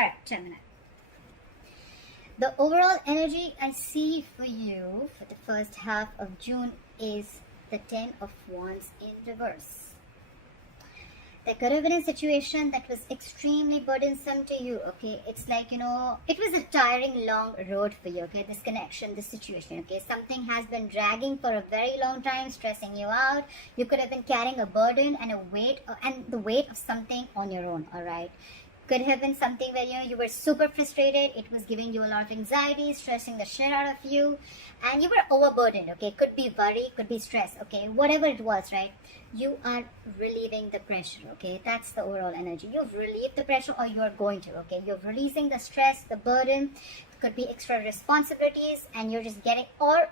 Alright, Gemini. The overall energy I see for you for the first half of June is the 10 of Wands in reverse. There could have been a situation that was extremely burdensome to you, okay? It's like, it was a tiring, long road for you, okay? This connection, this situation, okay? Something has been dragging for a very long time, stressing you out. You could have been carrying a burden and the weight of something on your own, all right? Could have been something where you were super frustrated. It was giving you a lot of anxiety, stressing the shit out of you, and you were overburdened, okay? Could be worry, could be stress, okay? Whatever it was, right? You are relieving the pressure, okay? That's the overall energy. You've relieved the pressure, or you're going to, okay? You're releasing the stress, the burden. It could be extra responsibilities, and you're just getting, or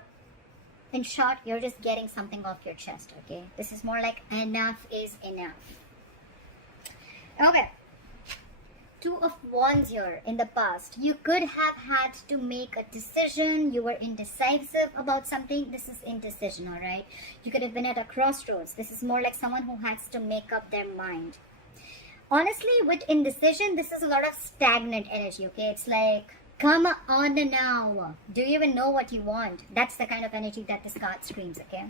in short, you're just getting something off your chest, okay? This is more like enough is enough. Okay. 2 of Wands here in the past. You could have had to make a decision. You were indecisive about something. This is indecision, all right? You could have been at a crossroads. This is more like someone who has to make up their mind. Honestly, with indecision, this is a lot of stagnant energy, okay? It's like, come on now. Do you even know what you want? That's the kind of energy that this card screams, okay?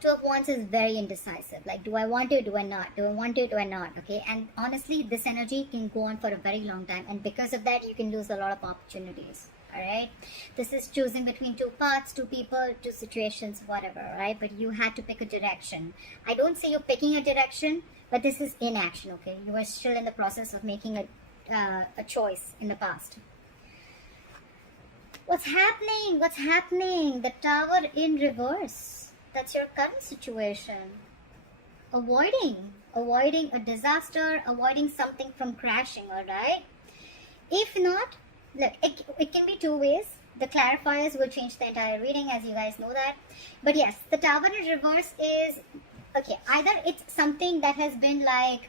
2 of Wands is very indecisive. Like, do I want to, do I not? Do I want to, do I not? Okay, and honestly, this energy can go on for a very long time, and because of that, you can lose a lot of opportunities. All right, this is choosing between 2 paths, 2 people, 2 situations, whatever, right? But you had to pick a direction. I don't say you're picking a direction, but this is inaction, okay? You are still in the process of making a choice in the past. What's happening? What's happening? The Tower in reverse. That's your current situation. Avoiding a disaster, avoiding something from crashing, all right? If not, look, it can be 2 ways. The clarifiers will change the entire reading, as you guys know that. But yes, the Tower in reverse is, okay, either it's something that has been like,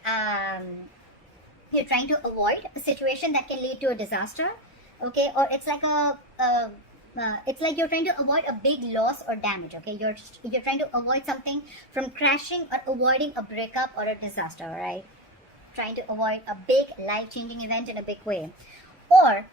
you're trying to avoid a situation that can lead to a disaster, okay? Or it's like it's like you're trying to avoid a big loss or damage, okay? You're trying to avoid something from crashing, or avoiding a breakup or a disaster, right? Trying to avoid a big life-changing event in a big way. Or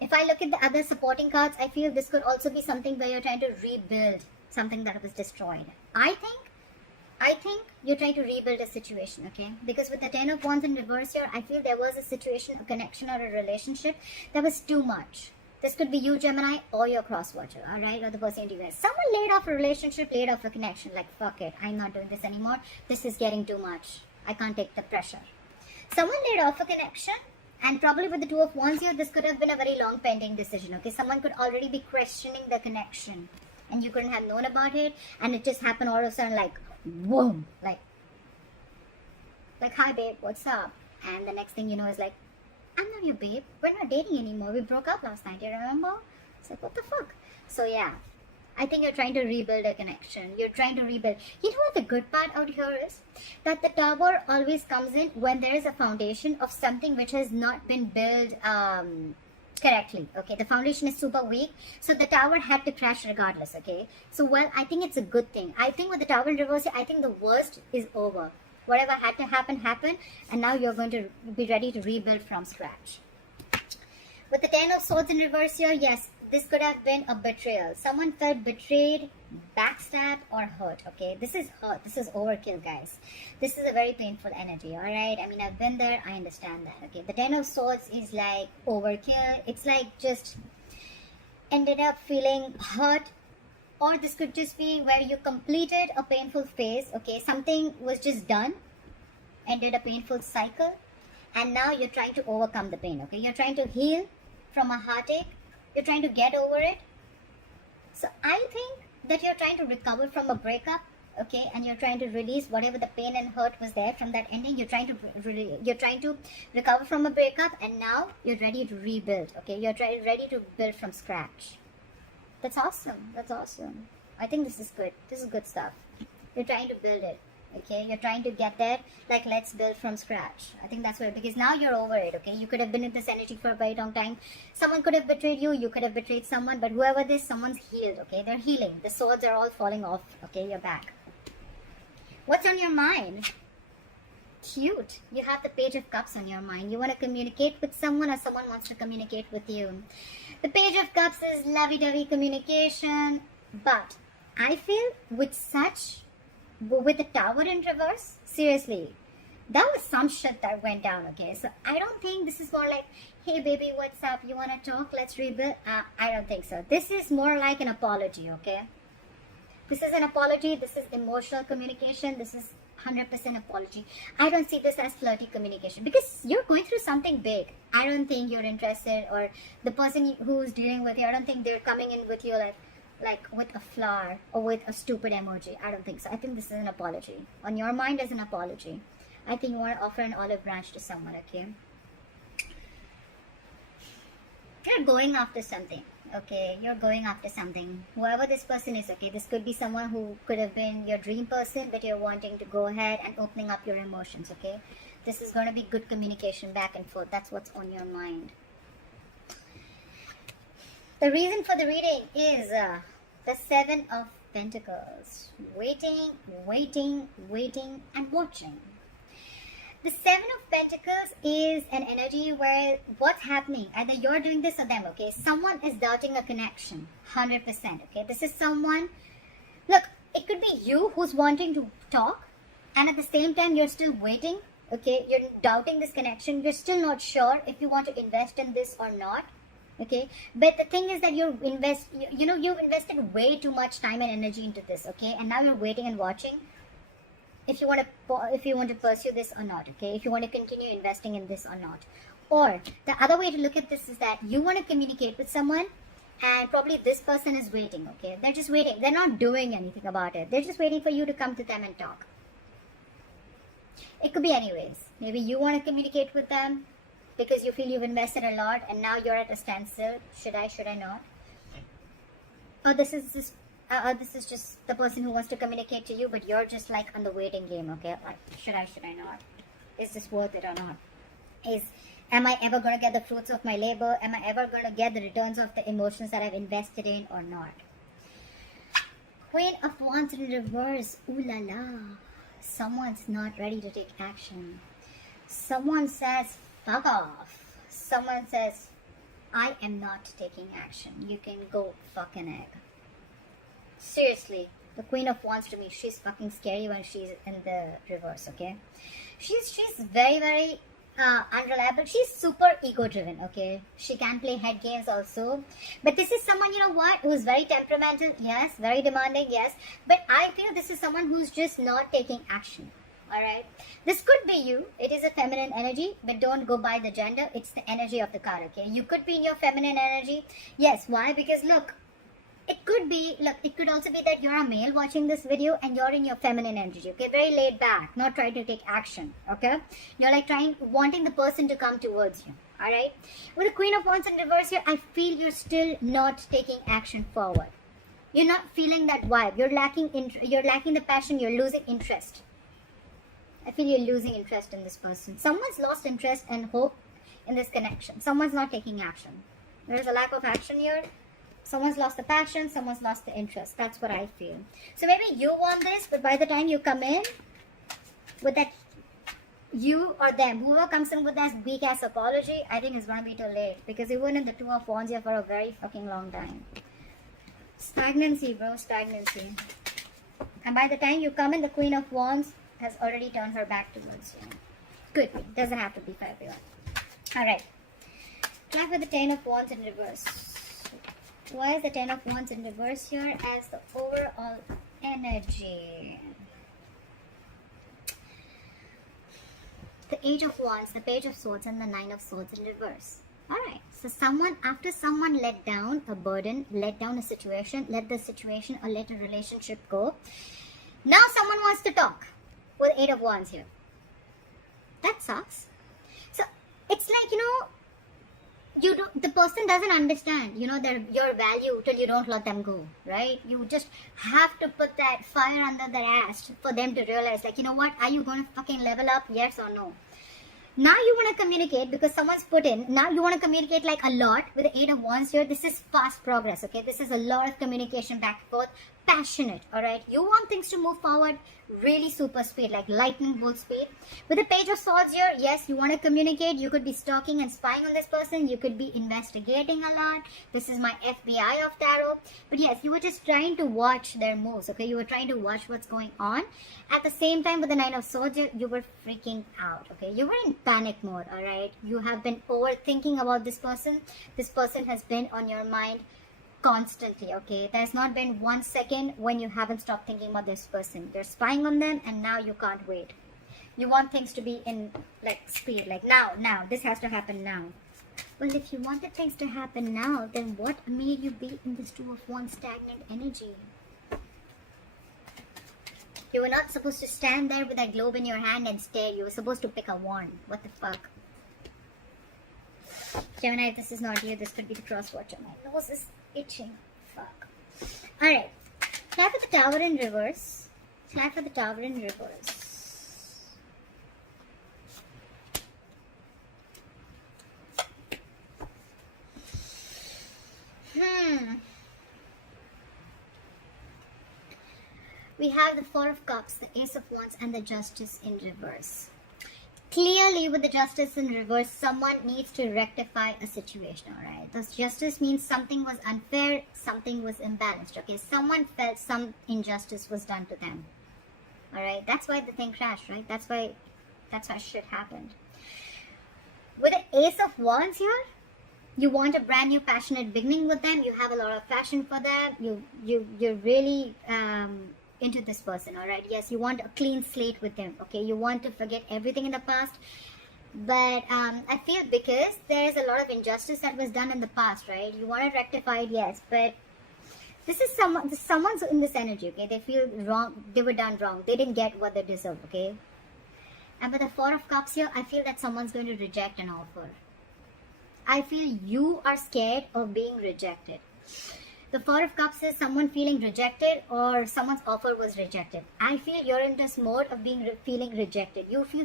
if I look at the other supporting cards, I feel this could also be something where you're trying to rebuild something that was destroyed. I think you're trying to rebuild a situation, okay? Because with the 10 of Wands in reverse here, I feel there was a situation, a connection, or a relationship that was too much. This could be you, Gemini, or your cross-watcher, all right? Or the person you guys. Someone laid off a relationship, laid off a connection. Like, fuck it, I'm not doing this anymore. This is getting too much. I can't take the pressure. Someone laid off a connection, and probably with the 2 of Wands here, this could have been a very long pending decision, okay? Someone could already be questioning the connection, and you couldn't have known about it, and it just happened all of a sudden, like, boom, like, hi babe, what's up? And the next thing you know is like, I'm not your babe. We're not dating anymore. We broke up last night. You remember? It's like, what the fuck? So yeah, I think you're trying to rebuild a connection. You're trying to rebuild. You know what the good part out here is? That the Tower always comes in when there is a foundation of something which has not been built correctly. Okay, the foundation is super weak. So the Tower had to crash regardless. Okay, so well, I think it's a good thing. I think with the Tower in reverse, I think the worst is over. Whatever had to happen, happened, and now you're going to be ready to rebuild from scratch. With the 10 of Swords in reverse here, yes, this could have been a betrayal. Someone felt betrayed, backstabbed, or hurt, okay? This is hurt. This is overkill, guys. This is a very painful energy, all right? I mean, I've been there. I understand that, okay? The 10 of Swords is like overkill. It's like just ended up feeling hurt. Or this could just be where you completed a painful phase, okay? Something was just done, ended a painful cycle, and now you're trying to overcome the pain, okay? You're trying to heal from a heartache. You're trying to get over it. So I think that you're trying to recover from a breakup, okay? And you're trying to release whatever the pain and hurt was there from that ending. You're trying to recover from a breakup, and now you're ready to rebuild, okay? You're ready to build from scratch. That's awesome. That's awesome. I think this is good. This is good stuff. You're trying to build it, okay? You're trying to get there, like, let's build from scratch. I think that's what, because now you're over it, okay? You could have been in this energy for a very long time. Someone could have betrayed you. You could have betrayed someone. But whoever this, someone's healed, okay? They're healing. The swords are all falling off, okay? You're back. What's on your mind? cute. You have the Page of Cups on your mind. You want to communicate with someone or someone wants to communicate with you. The Page of Cups is lovey-dovey communication. But I feel with the Tower in reverse, seriously, that was some shit that went down, okay? So I don't think this is more like, hey baby, what's up? You want to talk? Let's rebuild? I don't think so. This is more like an apology, okay? This is an apology. This is emotional communication. This is 100% apology. I don't see this as flirty communication because you're going through something big. I don't think you're interested, or the person who's dealing with you, I don't think they're coming in with you like with a flower or with a stupid emoji. I don't think so. I think this is an apology. On your mind as an apology. I think you want to offer an olive branch to someone, okay? You're going after something, okay? You're going after something. Whoever this person is, okay? This could be someone who could have been your dream person, but you're wanting to go ahead and opening up your emotions, okay? This is going to be good communication back and forth. That's what's on your mind. The reason for the reading is the Seven of Pentacles. Waiting, waiting, waiting, and watching. The Seven of Pentacles is an energy where what's happening, either you're doing this or them, okay? Someone is doubting a connection, 100%, okay? This is someone, look, it could be you who's wanting to talk, and at the same time, you're still waiting, okay? You're doubting this connection. You're still not sure if you want to invest in this or not, okay? But the thing is that you've invested way too much time and energy into this, okay? And now you're waiting and watching. If you want to pursue this or not, okay? If you want to continue investing in this or not. Or the other way to look at this is that you want to communicate with someone and probably this person is waiting, okay? They're just waiting. They're not doing anything about it. They're just waiting for you to come to them and talk. It could be anyways. Maybe you want to communicate with them because you feel you've invested a lot and now you're at a standstill. Should I not? Or this is just the person who wants to communicate to you, but you're just like on the waiting game, okay? Like, should I not? Is this worth it or not? Am I ever going to get the fruits of my labor? Am I ever going to get the returns of the emotions that I've invested in or not? Queen of Wands in reverse. Ooh la la. Someone's not ready to take action. Someone says, fuck off. Someone says, I am not taking action. You can go fuck an egg. Seriously, the Queen of Wands to me, she's fucking scary when she's in the reverse, okay? She's very, very unreliable. She's super ego-driven, okay? She can play head games also. But this is someone, you know what, who's very temperamental, yes, very demanding, yes. But I feel this is someone who's just not taking action, alright? This could be you. It is a feminine energy, but don't go by the gender. It's the energy of the card, okay? You could be in your feminine energy. Yes, why? Because look, it could also be that you're a male watching this video and you're in your feminine energy, okay? Very laid back, not trying to take action, okay? You're like wanting the person to come towards you, all right? With the Queen of Wands in reverse here, I feel you're still not taking action forward. You're not feeling that vibe. You're lacking the passion. You're losing interest. I feel you're losing interest in this person. Someone's lost interest and hope in this connection. Someone's not taking action. There's a lack of action here. Someone's lost the passion, someone's lost the interest. That's what I feel. So maybe you want this, but by the time you come in with that, you or them, whoever comes in with that weak-ass apology, I think it's going to be too late. Because you were in the Two of Wands here for a very fucking long time. Stagnancy, bro, stagnancy. And by the time you come in, the Queen of Wands has already turned her back towards you. Good. Doesn't have to be for everyone. Alright. Try for the Ten of Wands in reverse. Why is the Ten of Wands in reverse here as the overall energy? The Age of Wands, the Page of Swords, and the Nine of Swords in reverse. Alright, so after someone let down a burden, let down a situation, let the situation or let a relationship go, now someone wants to talk with Eight of Wands here. That sucks. So it's like, the person doesn't understand, your value till you don't let them go, right? You just have to put that fire under their ass for them to realize, like, you know what, are you going to fucking level up, yes or no? Now you want to communicate because someone's put in, now you want to communicate like a lot with the Eight of Wands here. This is fast progress, okay? This is a lot of communication back and forth, passionate, all right? You want things to move forward really super speed, like lightning bolt speed. With the Page of Swords here, yes, you want to communicate. You could be stalking and spying on this person. You could be investigating a lot. This is my FBI of tarot. But yes, you were just trying to watch their moves, okay? You were trying to watch what's going on. At the same time, with the Nine of Swords here, you were freaking out, okay? You were in panic mode, all right? You have been overthinking about this person. This person has been on your mind constantly, okay? There's not been 1 second when you haven't stopped thinking about this person. You're spying on them, and now you can't wait. You want things to be in like speed, like now. This has to happen now. Well, if you wanted things to happen now, then what made you be in this Two of Wands stagnant energy? You were not supposed to stand there with that globe in your hand and stare. You were supposed to pick a wand. What the fuck? Gemini, if this is not you, this could be the crosswatcher. My nose is itching. Fuck. Alright. Try for the Tower in reverse. Try for the Tower in reverse. We have the Four of Cups, the Ace of Wands, and the Justice in reverse. Clearly, with the Justice in reverse, someone needs to rectify a situation, alright? This Justice means something was unfair, something was imbalanced, okay? Someone felt some injustice was done to them, alright? That's why the thing crashed, right? That's why shit happened. With the Ace of Wands here, you want a brand new passionate beginning with them. You have a lot of passion for them. You're really into this person, all right? Yes, you want a clean slate with them, okay? You want to forget everything in the past. But I feel because there's a lot of injustice that was done in the past, right? You want to rectify it, yes, but this is someone's in this energy, okay? They feel wrong. They were done wrong. They didn't get what they deserve, okay? And with the Four of Cups here, I feel that someone's going to reject an offer. I feel you are scared of being rejected. The Four of Cups is someone feeling rejected or someone's offer was rejected. I feel you're in this mode of being feeling rejected. You feel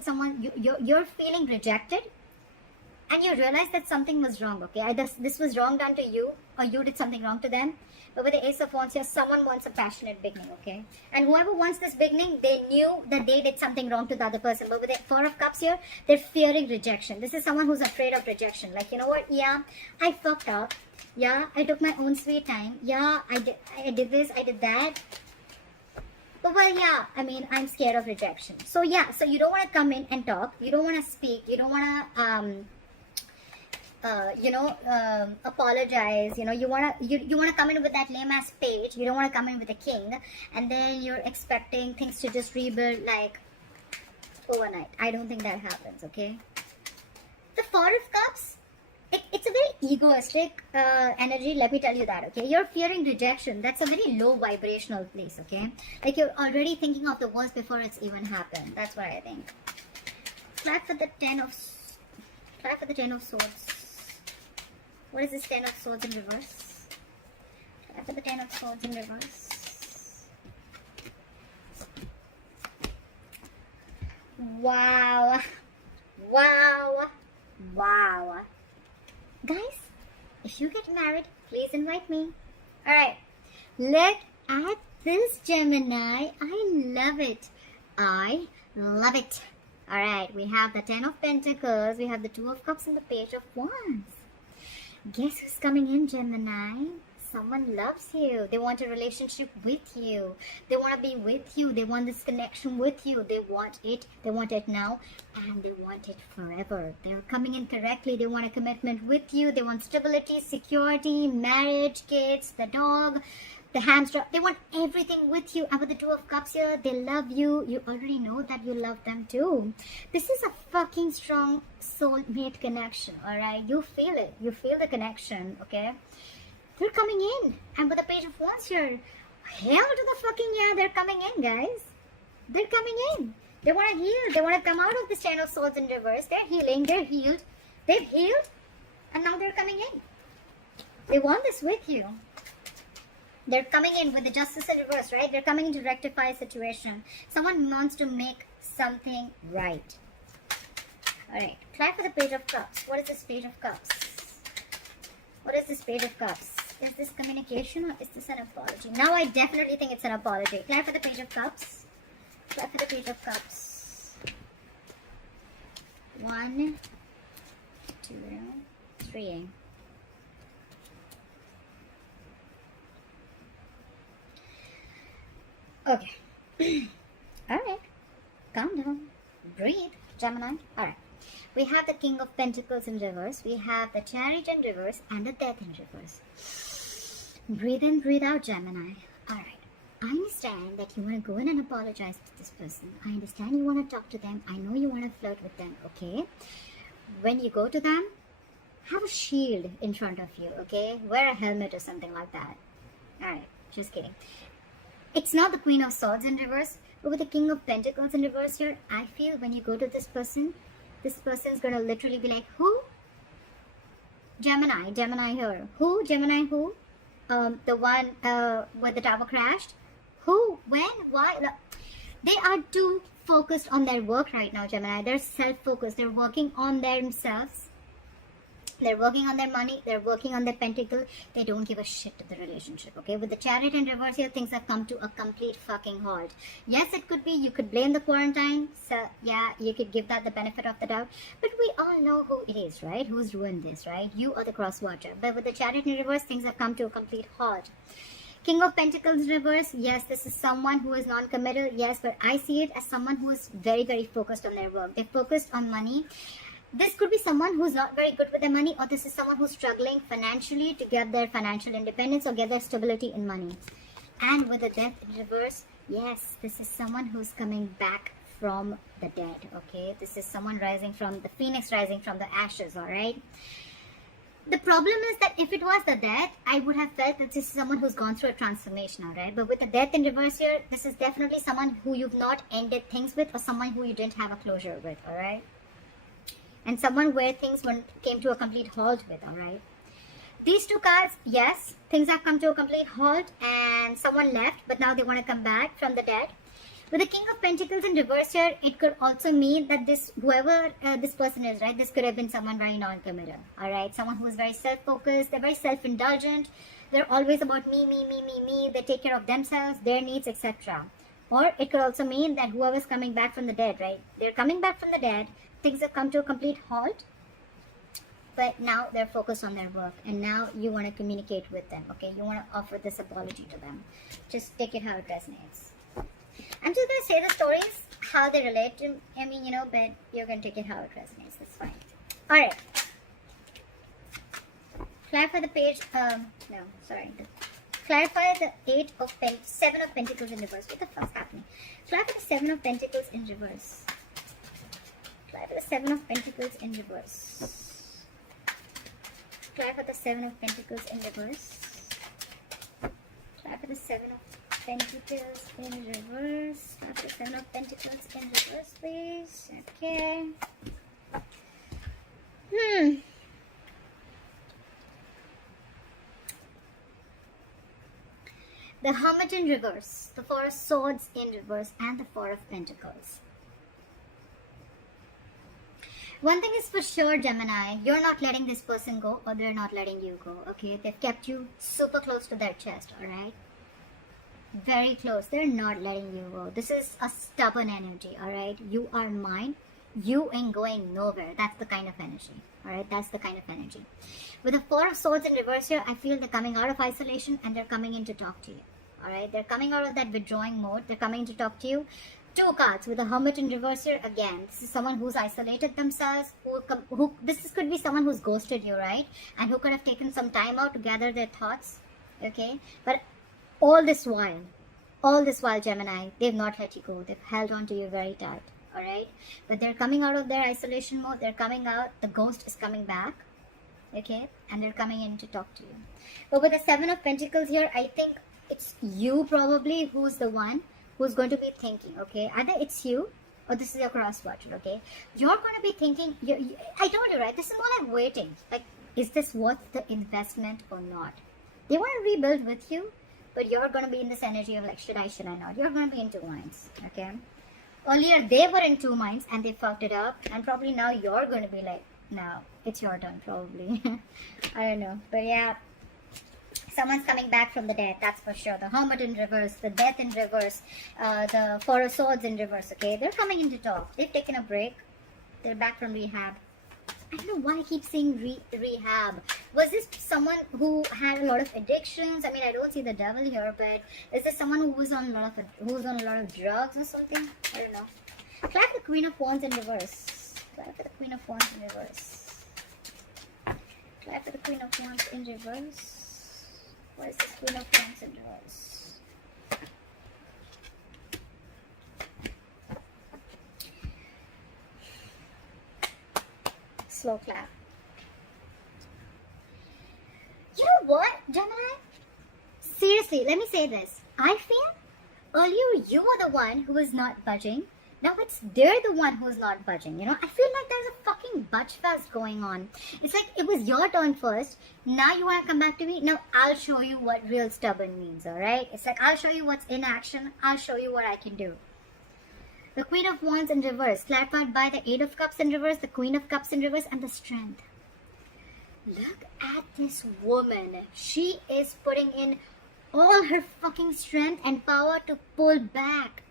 you're feeling rejected and you realize that something was wrong, okay? Either this was wrong done to you or you did something wrong to them. But with the Ace of Wands here, someone wants a passionate beginning, okay? And whoever wants this beginning, they knew that they did something wrong to the other person. But with the Four of Cups here, they're fearing rejection. This is someone who's afraid of rejection. Like, you know what? Yeah, I fucked up. Yeah, I took my own sweet time. Yeah, I did this, I did that. But well, yeah, I mean, I'm scared of rejection. So yeah, so you don't want to come in and talk. You don't want to speak. You don't want to apologize. You know, you wanna come in with that lame ass page. You don't want to come in with a king, and then you're expecting things to just rebuild like overnight. I don't think that happens. Okay. The Four of Cups, it's a very egoistic energy. Let me tell you that. Okay, you're fearing rejection. That's a very low vibrational place. Okay, like you're already thinking of the worst before it's even happened. That's what I think. Try for the Ten of Swords. What is this Ten of Swords in reverse? After the Ten of Swords in reverse. Wow. Wow. Wow. Guys, if you get married, please invite me. Alright. Look at this, Gemini. I love it. I love it. Alright, we have the Ten of Pentacles. We have the Two of Cups and the Page of Wands. Guess who's coming in, Gemini? Someone loves you. They want a relationship with you. They want to be with you. They want this connection with you. They want it. They want it now. And they want it forever. They're coming in correctly. They want a commitment with you. They want stability, security, marriage, kids, the dog, the hamster. They want everything with you. And with the Two of Cups here, they love you. You already know that you love them too. This is a fucking strong soulmate connection, alright? You feel it. You feel the connection, okay? They're coming in. And with the Page of Wands here, hell to the fucking yeah, they're coming in, guys. They're coming in. They want to heal. They want to come out of this Ten of Swords in reverse. They're healing. They're healed. They've healed. And now they're coming in. They want this with you. They're coming in with the Justice in reverse, right? They're coming in to rectify a situation. Someone wants to make something right. Alright. Try for the Page of Cups. What is this Page of Cups? What is this Page of Cups? Is this communication or is this an apology? Now I definitely think it's an apology. Clear for the Page of Cups. Clear for the Page of Cups. 1, 2, 3. Okay. Alright. Calm down. Breathe, Gemini. Alright. We have the King of Pentacles in reverse. We have the Chariot in reverse and the Death in reverse. Breathe in, breathe out, Gemini. Alright. I understand that you want to go in and apologize to this person. I understand you want to talk to them. I know you want to flirt with them, okay? When you go to them, have a shield in front of you, okay? Wear a helmet or something like that. Alright, just kidding. It's not the Queen of Swords in reverse, but with the King of Pentacles in reverse here, I feel when you go to this person is going to literally be like, who? Gemini here. Who? Gemini who? The one where the tower crashed? Who? When? Why? They are too focused on their work right now, Gemini. They're self-focused. They're working on themselves. They're working on their money. They're working on their pentacle. They don't give a shit to the relationship, okay? With the Chariot in reverse here, things have come to a complete fucking halt. Yes, it could be. You could blame the quarantine. So, yeah, you could give that the benefit of the doubt. But we all know who it is, right? Who's ruined this, right? You are the cross watcher. But with the Chariot in reverse, things have come to a complete halt. King of Pentacles reverse, yes, this is someone who is non-committal, yes, but I see it as someone who is very, very focused on their work. They're focused on money. This could be someone who's not very good with their money, or this is someone who's struggling financially to get their financial independence or get their stability in money. And with the Death in reverse, yes, this is someone who's coming back from the dead, okay? This is someone rising from the phoenix, rising from the ashes, all right? The problem is that if it was the Death, I would have felt that this is someone who's gone through a transformation, all right? But with the Death in reverse here, this is definitely someone who you've not ended things with, or someone who you didn't have a closure with, all right? And someone where things came to a complete halt with, all right? These two cards, yes, things have come to a complete halt and someone left, but now they want to come back from the dead. With the King of Pentacles in reverse here, it could also mean that whoever this person is, right, this could have been someone very non-committal, all right? Someone who is very self-focused, they're very self-indulgent, they're always about me, they take care of themselves, their needs, etc. Or it could also mean that whoever's coming back from the dead, right, they're coming back from the dead, things have come to a complete halt, but now they're focused on their work, and now you want to communicate with them, okay? You want to offer this apology to them. Just take it how it resonates. I'm just going to say the stories, how they relate to, but you're going to take it how it resonates. That's fine. Alright. Clarify the page, Clarify the 7 of Pentacles in reverse. What the fuck's happening? Clarify the 7 of Pentacles in reverse. Clarify the 7 of Pentacles in reverse. Clarify the 7 of Pentacles in reverse. Clarify the 7 of Pentacles in reverse. Clarify the 7 of Pentacles in reverse, please. Okay. The Hermit in reverse. The 4 of Swords in reverse. And the 4 of Pentacles. One thing is for sure, Gemini, you're not letting this person go, or they're not letting you go, okay? They've kept you super close to their chest, alright? Very close. They're not letting you go. This is a stubborn energy, alright? You are mine. You ain't going nowhere. That's the kind of energy, alright? That's the kind of energy. With the 4 of Swords in reverse here, I feel they're coming out of isolation and they're coming in to talk to you, alright? They're coming out of that withdrawing mode. They're coming to talk to you. 2 cards with the Hermit in reverse here. Again, this is someone who's isolated themselves, this could be someone who's ghosted you, right? And who could have taken some time out to gather their thoughts, okay? But all this while, Gemini, they've not let you go. They've held on to you very tight, alright? But they're coming out of their isolation mode. They're coming out. The ghost is coming back, okay? And they're coming in to talk to you. But with the 7 of Pentacles here, I think it's you probably who's the one who's going to be thinking, okay? Either it's you or this is your cross watcher, okay? You're going to be thinking, I told you, right? This is more like waiting. Like, is this worth the investment or not? They want to rebuild with you, but you're going to be in this energy of like, should I not? You're going to be in 2 minds, okay? Earlier, they were in 2 minds and they fucked it up. And probably now you're going to be like, now it's your turn, probably. I don't know. But yeah, Someone's coming back from the dead, that's for sure. The Hermit in reverse, the Death in reverse, the Four of Swords in reverse, okay? They're coming in to talk. They've taken a break. They're back from rehab. I don't know why I keep saying rehab. Was this someone who had a lot of addictions? I mean, I don't see the devil here, but is this someone who was on a lot of drugs or something? I don't know. Clap the Queen of Wands in reverse. Clap for the Queen of Wands in reverse. Clap for the Queen of Wands in reverse. What is this Queen of Wands in reverse? Slow clap. You know what, Gemini? Seriously, let me say this. I feel earlier you were the one who was not budging. Now they're the one who's not budging. You know, I feel like there's a fucking budge fest going on. It's like it was your turn first. Now you want to come back to me. Now I'll show you what real stubborn means. All right? It's like I'll show you what's in action. I'll show you what I can do. The Queen of Wands in reverse, clarified by the Eight of Cups in reverse, the Queen of Cups in reverse, and the Strength. Look at this woman. She is putting in all her fucking strength and power to pull back.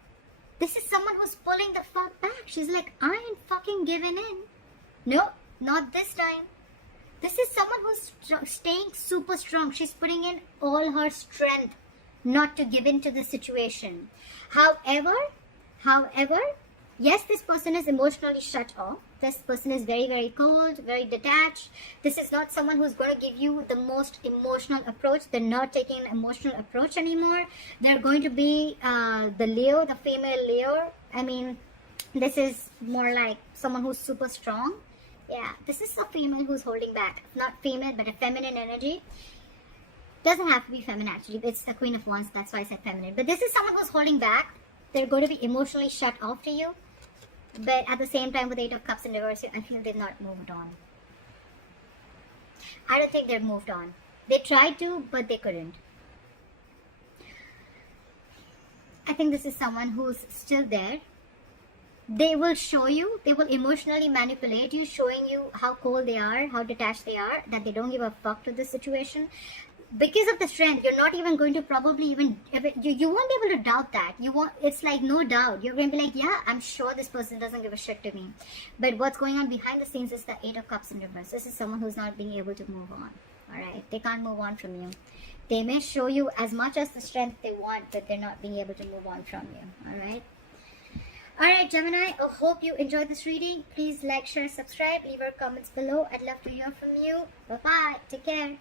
This is someone who's pulling the fuck back. She's like, I ain't fucking giving in. No, not this time. This is someone who's staying super strong. She's putting in all her strength not to give in to the situation. However, yes, this person is emotionally shut off. This person is very, very cold, very detached. This is not someone who's going to give you the most emotional approach. They're not taking an emotional approach anymore. They're going to be the Leo, the female Leo. I mean, this is more like someone who's super strong. Yeah, this is a female who's holding back. Not female, but a feminine energy. Doesn't have to be feminine, actually. It's the Queen of Wands. That's why I said feminine. But this is someone who's holding back. They're going to be emotionally shut off to you. But at the same time, with the Eight of Cups in reverse, I feel they've not moved on. I don't think they've moved on. They tried to, but they couldn't. I think this is someone who's still there. They will show you, they will emotionally manipulate you, showing you how cold they are, how detached they are, that they don't give a fuck to this situation. Because of the strength, you're not even going to probably even, you won't be able to doubt that. It's like no doubt. You're going to be like, yeah, I'm sure this person doesn't give a shit to me. But what's going on behind the scenes is the Eight of Cups in reverse. This is someone who's not being able to move on. Alright, they can't move on from you. They may show you as much as the strength they want, but they're not being able to move on from you. Alright? Alright, Gemini, I hope you enjoyed this reading. Please like, share, subscribe, leave your comments below. I'd love to hear from you. Bye-bye. Take care.